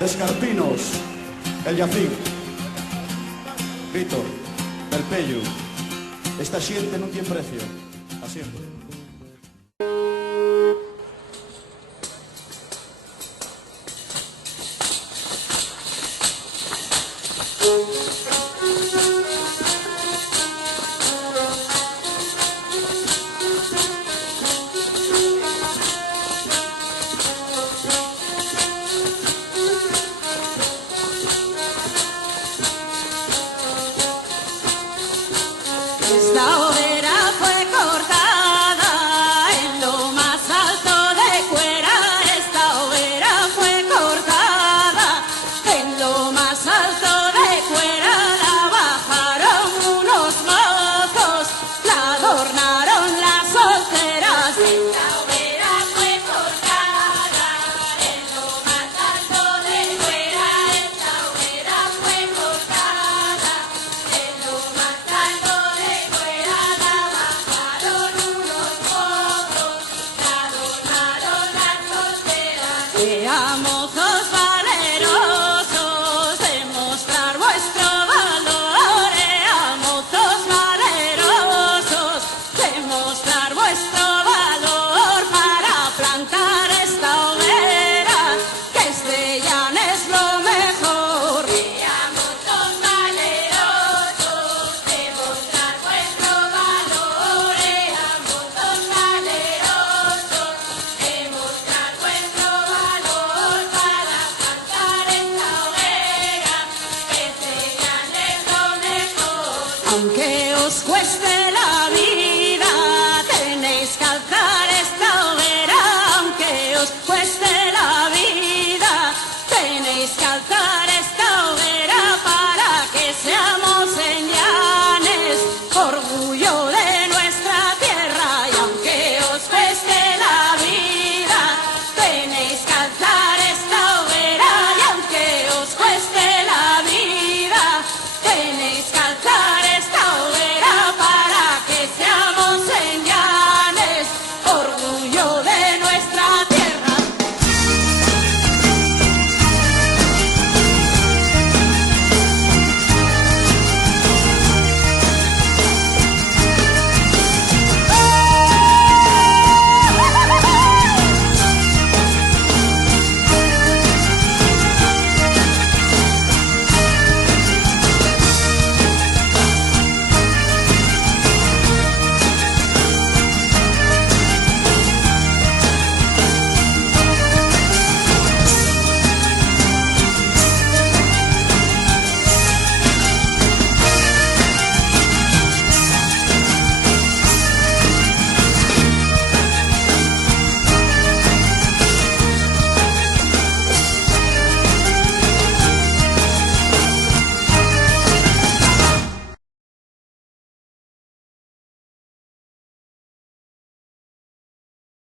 Escarpinos, el Yacín, Víctor, el Pello, esta xente non tiene precio, así. Esta hoguera fue cortada en lo más alto de Cuera. Esta hoguera fue cortada en lo más alto de Cuera. La bajaron unos mozos, la adornaron las solteras. Esta hoguera fue cortada en lo más alto de Cuera. Esta hoguera fue cortada en lo más alto de Cuera. La bajaron unos mozos, la adornaron las solteras. Mozos valerosos, demostrar vuestro valor. Mozos valerosos, demostrar vuestro valor para plantar esta hoguera, que Estellán es lo mejor. Mozos valerosos, demostrar vuestro valor. Mozos valerosos, demostrar vuestro valor para plantar esta hoguera, que Estellán es lo mejor. Aunque os cueste la vida, tenéis que alzar esta hoguera. Aunque os cueste la vida,